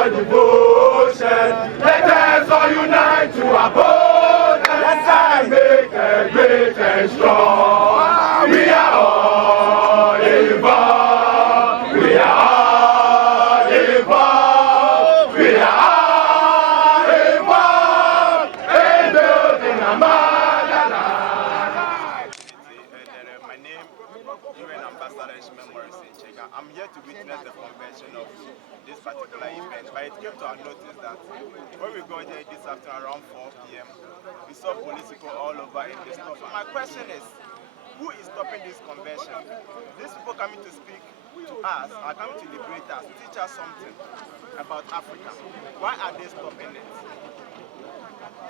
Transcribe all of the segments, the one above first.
your devotion. Let us all unite to uphold and make a great and strong. We are all involved. We are all involved. We are all involved in building a motherland. My name UN Ambassador I'm here to witness the convention of this particular event, but it came to our notice that when we got here this afternoon around 4 p.m., we saw political all over in this stuff. And my question is, who is stopping this convention? These people coming to speak to us are coming to liberate us, teach us something about Africa. Why are they stopping it?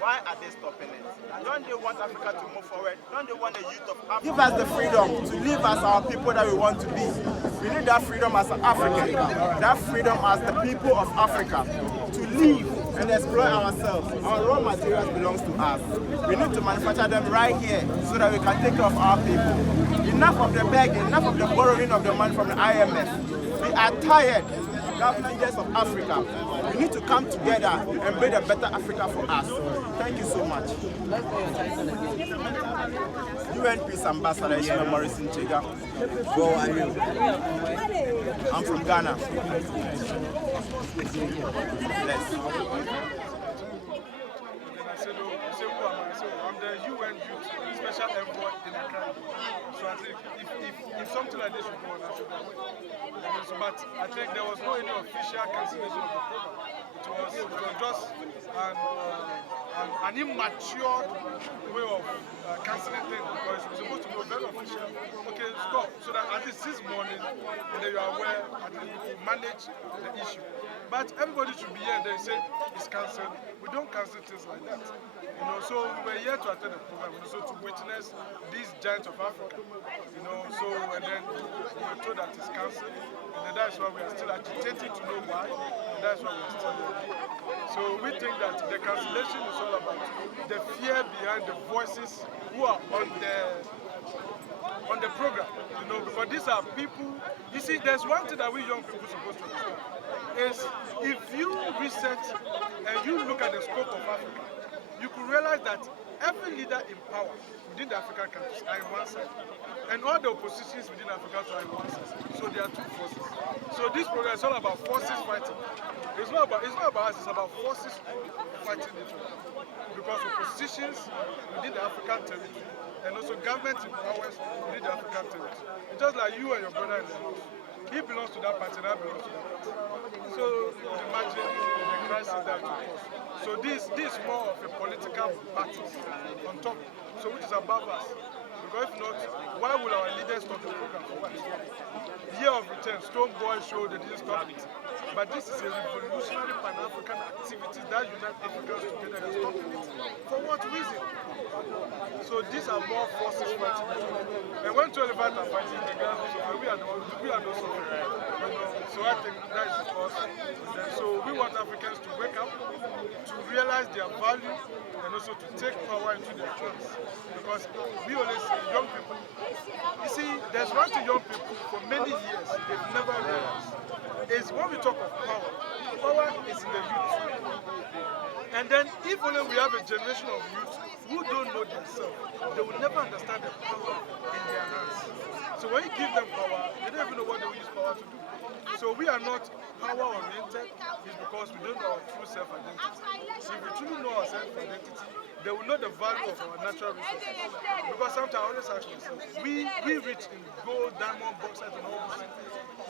Why are they stopping it? Don't they want Africa to move forward? Don't they want the youth of Africa? Give us the freedom to live as our people that we want to be. We need that freedom as an African, that freedom as the people of Africa to live and exploit ourselves. Our raw materials belongs to us. We need to manufacture them right here so that we can take care of our people. Enough of the begging, enough of the borrowing of the money from the IMF. We are tired, governments of Africa. We need to come together and build a better Africa for us. Thank you so much. UN Peace Ambassador Ishmael Morrison Chega. Who are you? I'm from Ghana. I'm the UN Youth Special Envoy in Arikana. So I think if something like this would go on, I should go. But I think there was no any official cancellation of the program. It was just an immature way of cancelling things because it was supposed to be very official. Okay, stop. So that at least this morning, and then you are aware, at least we could manage the issue. But everybody should be here and they say it's cancelled. We don't cancel things like that. You know, so we were here to attend the program, you know, so to witness these giants of Africa. You know, so and then we were told that it's cancelled. And then that's why we are still agitating to know why. And that's why we are still here. So we think that the cancellation is all about the fear behind the voices who are on the program. You know, because these are people. You see, there's one thing that we young people are supposed to understand is if you research and you look at the scope of Africa, you could realize that every leader in power within the African countries are in one side, and all the oppositions within Africa are in one side. So there are two forces. So this program is all about forces fighting. It's not about us, it's about forces fighting each other. Because oppositions within the African territory and also government in powers within the African territory. It's just like you and your brother in the house. He belongs to that party and I belong to that party. So imagine the crisis that will cause. So this is more of a political party on top, so which is above us. Because if not, why will our leaders stop the program for what? Year of return, Stone Boy show they didn't stop it. But this is a revolutionary Pan-African activity that unites Africans together and stopping it. For what reason? So these are more forces fighting. And when 12 are fighting, the girls we are those suffering. So I think that is the cause. So we want Africans to wake up, to realize their value, and also to take power into their hands. Because we always say young people. You see, there's one thing young people for many years they've never realized. Is when we talk of power, power is in the youth. And then if only we have a generation of youth who don't know themselves, they will never understand the power in their hands. So when you give them power, they don't even know what they will use power to do. So we are not power-oriented, it's because we don't know our true self-identity. If we truly know our self-identity, they will know the value of our natural resources. Because sometimes I always ask myself, we rich in gold, diamond, bauxite and all these things,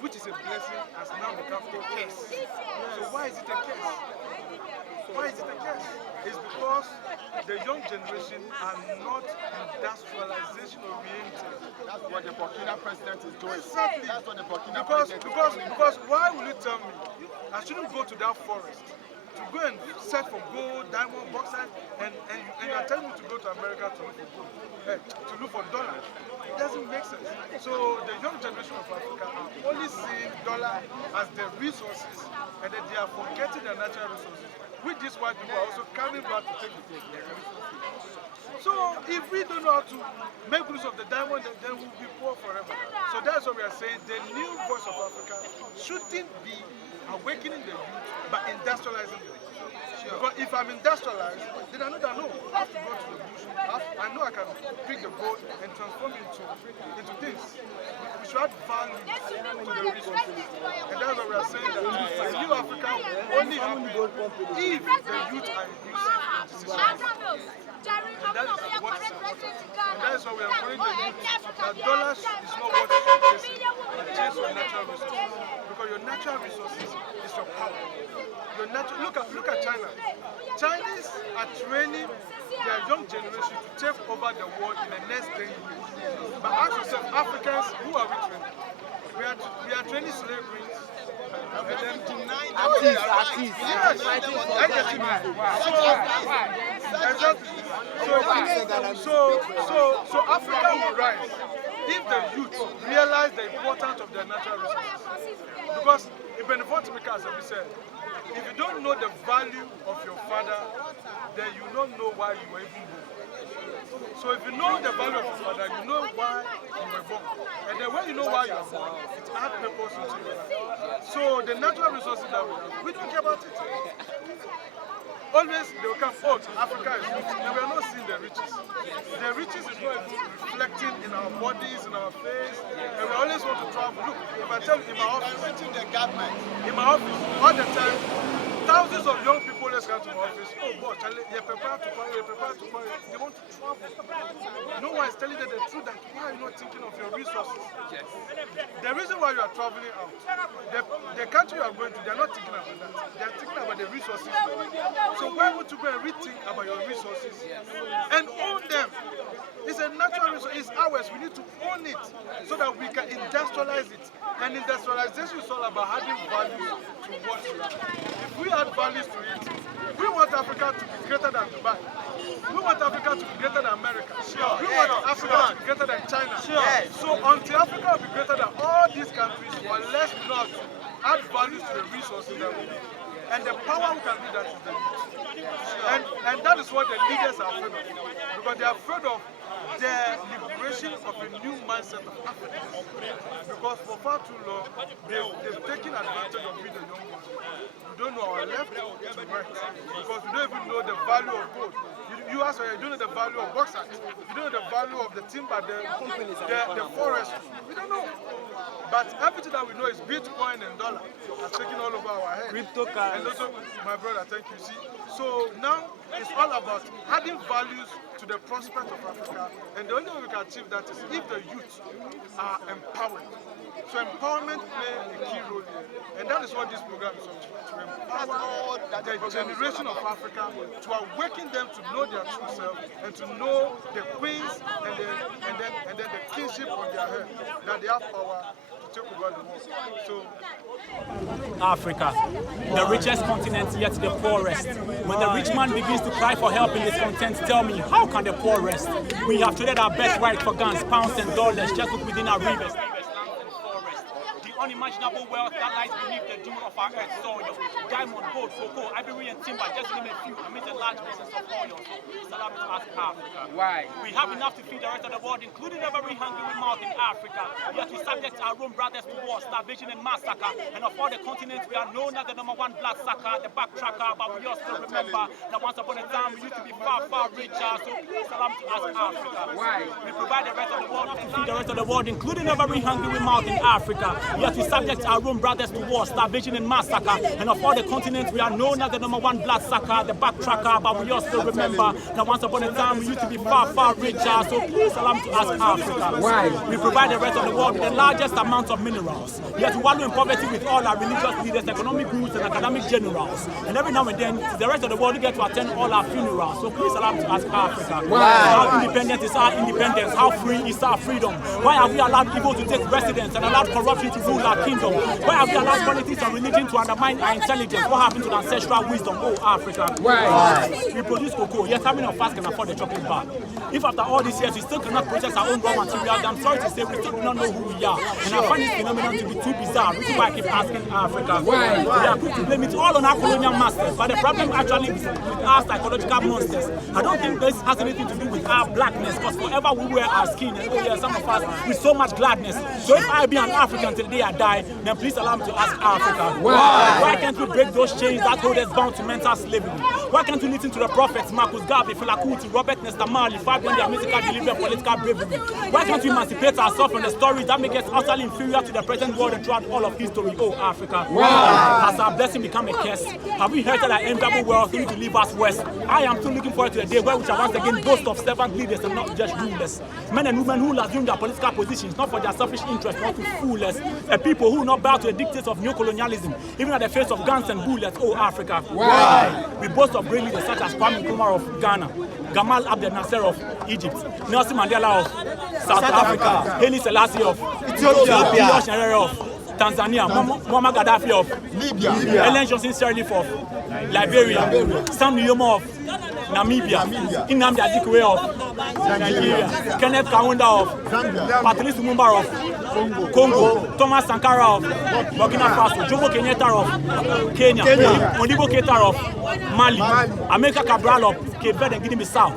which is a blessing, has now become a curse. So why is it a curse? Why is it a curse? It's because the young generation are not industrialization oriented. That's what the Burkina president is doing. Exactly. That's what the Burkina because why will you tell me I shouldn't go to that forest to go and search for gold, diamond, bauxite, and you are telling me to go to America to look for gold, to look for dollar? It doesn't make sense. So the young generation of Africa are only seeing dollar as the resources, and then they are forgetting their natural resources. With this white people are also coming back to take the resources. So if we don't know how to make use of the diamond, then we'll be poor forever. So that's what we are saying. The new voice of Africa shouldn't be awakening the youth, but industrializing the youth. Because if I'm industrialized, then I know that no, I have to go to the bush. I know I can pick the gold and transform it into things. We should add value to the resources. And that's what we are saying, that a new Africa will only happen if the youth are inclusive in decisions. And that is what is important. And that is why we are calling the youth that dollars is not what you should chase, but chase your natural resources. Because your natural resources is your power. Look at China. Chinese are training their young generation to take over the world in the next 10 years. But ask yourself, Africans, who are we training? We are training slave queens. Artists. Yes, I get it. So Africa will rise if the youth realize the importance of their natural resources. Because if as we said, if you don't know the value of your father, then you don't know why you were even born. So if you know the value of your father, you know why you were born. And then when you know why you are born, it adds purpose into your life. So the natural resources that we don't care about it. Always they will come, oh, Africa is rich, and we are not seeing the riches. The riches is not even reflecting in our bodies, in our face, and we always want to travel. Look, if I tell you in my office, all the time, thousands of young people let's come to my office. Oh boy, you're prepared to come, They want to travel. No one is telling them the truth that why are you not thinking of your resources? Yes. The reason why you are traveling out, the country you are going to, they are not thinking about that. They are thinking about the resources. So why would you go and rethink about your resources and own them? It's a natural resource, it's ours. We need to own it so that we can industrialize it. And industrialization is all about adding value to what we have. If we add values to it, we want Africa to be greater than Dubai. We want Africa to be greater than America. We want Africa to be greater than China. So until Africa will be greater than all these countries, unless we know how to add values to the resources that we need. And the power who can do that is the youth. And that is what the leaders are afraid of. Because they are afraid of the liberation of a new mindset of Africans. Because for far too long, they've taken advantage of being the young ones. We don't know our left to right. Because we don't even know the value of gold. You ask, you don't know the value of bauxite. You don't know the value of the timber, the forest. We don't know. But everything that we know is Bitcoin and dollar are taking all over our head. Cryptocurrency. And also, my brother, thank you. See, so now it's all about adding values to the prospect of Africa. And the only way we can achieve that is if the youth are empowered. So empowerment plays a key role here. And that is what this program is about. To empower the generation of Africa, to awaken them to know their true self and to know the queens and then the kingship on their head, that they have power to take over the world. So Africa, the richest continent yet the poorest. When the rich man begins to cry for help in his content, tell me, how can the poor rest? We have traded our birthright for guns, pounds and dollars, just look within our rivers. Unimaginable wealth that lies beneath the dew of our earth soil. Diamond, gold, cocoa, ivory and timber, just to name a few, amidst the large business of oil. So please allow me to ask Africa. Why? We have enough to feed the rest of the world, including every hungry mouth in Africa. Yet we subject our own brothers to war, starvation and massacre. And of all the continents, we are known as the #1 bloodsucker, the backtracker, but we all still remember that once upon a time we used to be far, far richer. So please allow me to ask Africa. Why? We provide the rest of the world to feed the rest of the world, including every hungry mouth in Africa. Yet we subject our own brothers to war, starvation and massacre. And of all the continents, we are known as the #1 bloodsucker, the backtracker, but we all still remember that once upon a time we used to be far, far richer. So please allow me to ask Africa. Why? We provide the rest of the world with the largest amount of minerals. Yet we wallow in poverty with all our religious leaders, economic gurus and academic generals. And every now and then, the rest of the world get to attend all our funerals. So please allow me to ask Africa. Why? How independent is our independence? How free is our freedom? Why have we allowed evil to take residence and allowed corruption to rule rule our kingdom? Why have we allowed politics and religion to undermine our intelligence? What happened to the ancestral wisdom? Oh, Africa. Why? We produce cocoa, yet how many of us can afford the chocolate bar? If after all these years we still cannot process our own raw materials, I'm sorry to say we still do not know who we are. And I find this phenomenon to be too bizarre, which is why I keep asking Africa. Why? We are quick to blame it all on our colonial masters, but the problem actually is with our psychological monsters. I don't think this has anything to do with our blackness, because forever we wear our skin, and oh yeah, some of us with so much gladness. So if I be an African till the day I die, then please allow me to ask Africa. Why can't we break those chains that hold us bound to mental slavery? Why can't we listen to the prophets, Marcus Garvey, Fela Kuti, Robert Nesta Marley, Fabian, their musical delivery and political bravery? Why can't we emancipate ourselves from the stories that make us utterly inferior to the present world and throughout all of history? Oh, Africa. Has our blessing become a curse? Have we heard that our enviable world is to leave us west? I am still looking forward to the day where we shall once again boast of servant leaders and not just rulers. Men and women who will assume their political positions not for their selfish interests, not to fool us. A people who will not bow to the dictates of neocolonialism, even at the face of guns and bullets. Oh, Africa. We boast of great leaders such as Kwame Nkrumah of Ghana, Gamal Abdel Nasser of Egypt, Nelson Mandela of South Africa, Haile Selassie of Ethiopia, Julius of Tanzania, Muammar Gaddafi of Libya, Ellen Johnson Sirleaf of Liberia, Sam Nujoma of Namibia, Nnamdi Azikiwe of Nigeria, Kenneth Kaunda of Patrice Lumumba of Congo, Thomas Sankara of Burkina Faso, Jomo Kenyatta of Kenya, Modibo Keita of Mali, America Cabral of Cape Verde and Guinea-Bissau,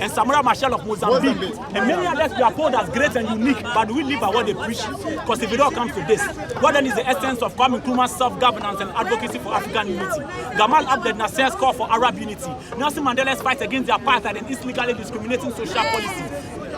and Samora Machel of Mozambique, and many others we are told as great and unique, but we live by what they preach. Because if it all comes to this, what then is the essence of Kwame Nkrumah's self-governance and advocacy for African unity? Gamal Abdel Nasser's call for Arab unity, Nelson Mandela's fight against the apartheid and its legally discriminating social policy,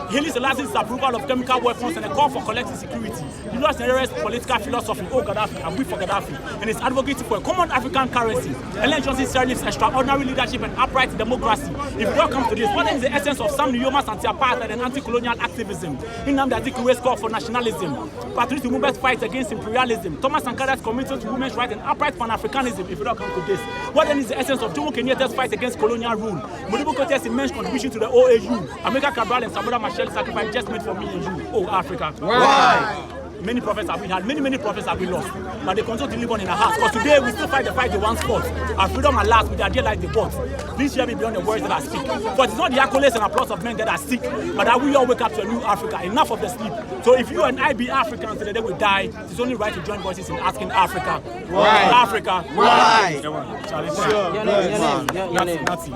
Haile Selassie's approval of chemical weapons and a call for collective security, Julius Nyerere's political philosophy, oh Gaddafi, and we for Gaddafi, and his advocacy for a common African currency, Ellen Johnson Sirleaf's extraordinary leadership and upright democracy. If it all comes to this, what is the essence of Sam Nuyoma's anti-apartheid and anti-colonial activism? Nnamdi Azikiwe's call for nationalism, Patrice Lumumba's fight against imperialism, Thomas Sankara's commitment to women's rights and upright pan-Africanism. If it all comes to this, what then is the essence of Jomo Kenyatta's fight against colonial rule, Modibo Keita's immense contribution to the OAU, America Cabral and Samora Machel sacrifice just made for me and you? Oh, Africa. Why? Many prophets have been had, many prophets have been lost, but they continue to live on in our hearts. Because today we still fight the fight they once fought. Our freedom at last with their dear like the bought. Please hear me beyond the words that I speak. But it's not the accolades and applause of men that are sick, but that we all wake up to a new Africa. Enough of the sleep. So if you and I be Africans till the day we die, it's only right to join voices in asking Africa. Why? Africa. Why?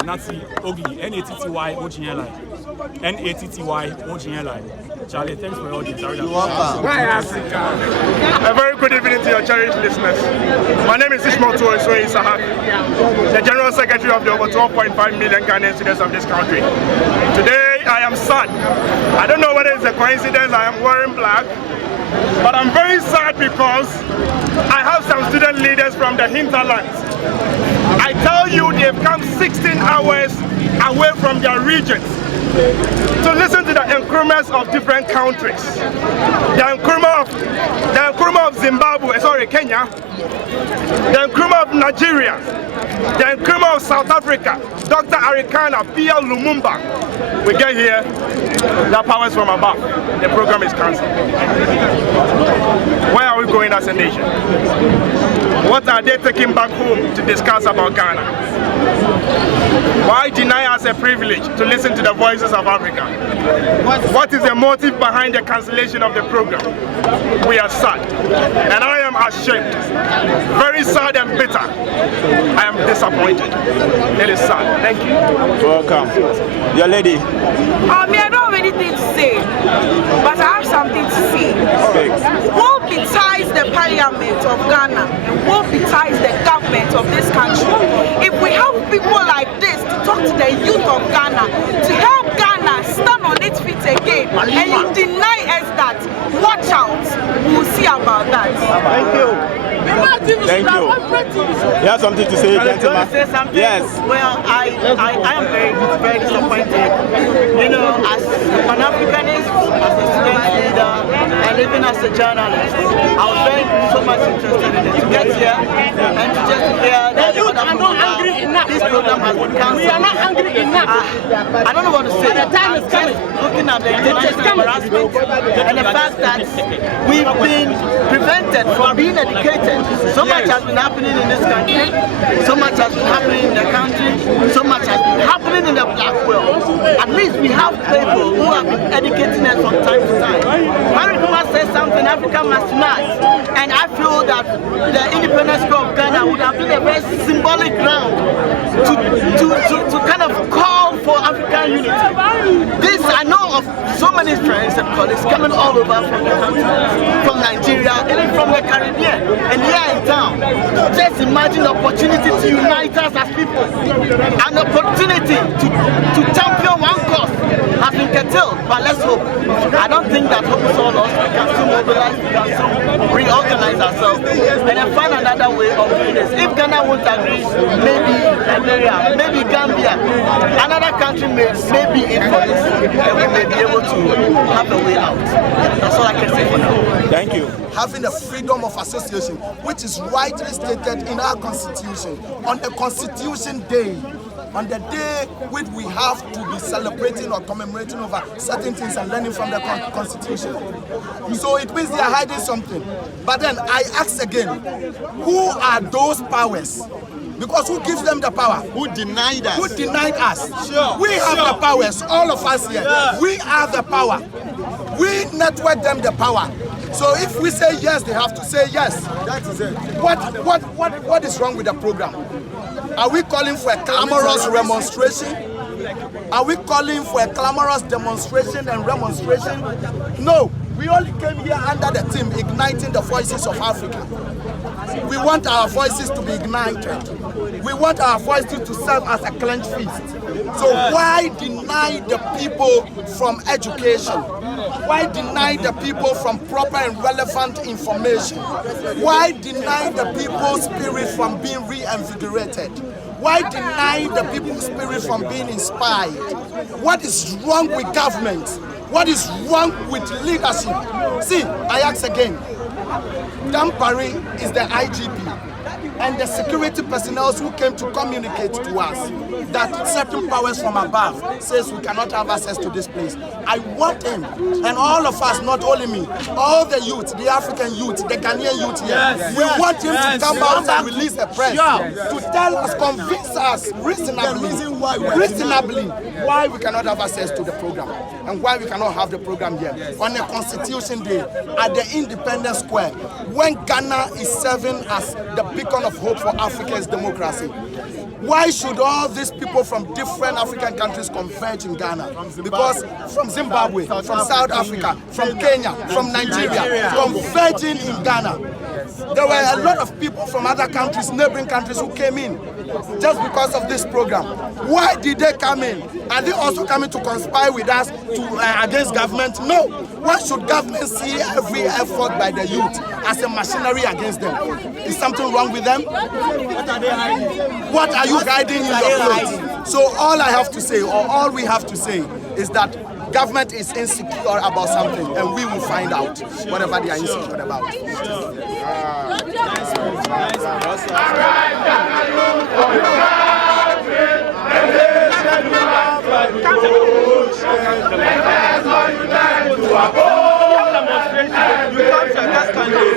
Nazi Ogi N-A-T-T-Y Ojinyelai. N-A-T-T-Y Ojinyelai. Charlie, thanks for your audience. You're welcome. A very good evening to your cherished listeners. My name is Ishmael Tuoisoe Isahak, the General Secretary of the over 12.5 million Ghanaian students of this country. Today, I am sad. I don't know whether it's a coincidence I am wearing black, but I'm very sad because I have some student leaders from the hinterlands. I tell you, they've come 16 hours away from their regions to listen to the Nkrumahs of different countries. The Nkrumah of Zimbabwe, Kenya, the Nkrumah of Nigeria, the Nkrumah of South Africa, Dr. Arikana, P.L. Lumumba. We get here, the powers from above. The program is cancelled. Where are we going as a nation? What are they taking back home to discuss about Ghana? Why deny us a privilege to listen to the voices of Africa? What is the motive behind the cancellation of the program? We are sad, and I am ashamed, very sad and bitter. I am disappointed. It is sad. Thank you. Welcome. Your lady. I don't have anything to say, but I have something to say. Woe betides the parliament of Ghana, and woe betides the government of this country. If we have people like this to talk to the youth of Ghana, to help Ghana stand on its feet again, and you deny us that, watch out. We'll see about that. Thank you. Thank you. You have something to say, gentlemen? Say something? Yes. Well, I am very disappointed. You know, as a Pan-Africanist, as a student leader, and even as a journalist, I was very so much interested in it to get here and to just hear that the other people this program has been cancelled. We are not angry enough. I don't know what to say. The time is coming. Looking at the international harassment and the fact that we've been prevented from being educated. So much has been happening in this country. So much has been happening in the country. So much has been happening in the black world. At least we have people who have been educating us from time to time. Arikana says something Africa must unite. And I feel that the independence of Ghana would have been a very symbolic ground to kind of call for African unity. This, I know of so many friends and colleagues coming all over from the country, from Nigeria, even from the Caribbean, and here in town. Just imagine the opportunity to unite us as people. An opportunity to champion one cause has been curtailed, but let's hope. I don't think that hope is all lost. We can still mobilize, we can still reorganize ourselves, and then find another way of doing this. If Ghana won't agree, maybe Nigeria, maybe Gambia, another country may be in for this, and we may be able to have a way out. That's all I can say for now. Thank you. Having the freedom of association, which is rightly stated in our constitution, on the Constitution Day, on the day which we have to be celebrating or commemorating over certain things and learning from the Constitution. So it means they are hiding something. But then I ask again, who are those powers? Because who gives them the power? Who denied us? Who denied us? Sure. We have the powers, all of us here. Yeah. We are the power. We network them the power. So if we say yes, they have to say yes. That is it. What is wrong with the program? Are we calling for a clamorous demonstration? Are we calling for a clamorous demonstration and remonstration? No. We only came here under the theme igniting the voices of Africa. We want our voices to be ignited. We want our voices to serve as a clenched fist. So why deny the people from education? Why deny the people from proper and relevant information? Why deny the people's spirit from being reinvigorated? Why deny the people's spirit from being inspired? What is wrong with government? What is wrong with leadership? See, I ask again, Dampari is the IGP and the security personnel who came to communicate to us that certain powers from above says we cannot have access to this place. I want him and all of us, not only me, all the youth, the African youth, the Ghanaian youth here, we want him to come out and release a press to tell us, convince us reasonably why we cannot have access to the program and why we cannot have the program here on a Constitution Day at the Independence Square when Ghana is serving as the beacon of hope for Africa's democracy. Why should all these people from different African countries converge in Ghana? Because from Zimbabwe, from South Africa, from Kenya, from Nigeria, converging in Ghana. There were a lot of people from other countries, neighboring countries who came in just because of this program. Why did they come in? Are they also coming to conspire with us against government? No. Why should government see every effort by the youth as a machinery against them? Is something wrong with them? What are they hiding? What are you hiding in your clothes? So all I have to say, or all we have to say, is that government is insecure about something, and we will find out whatever they are insecure about. Let's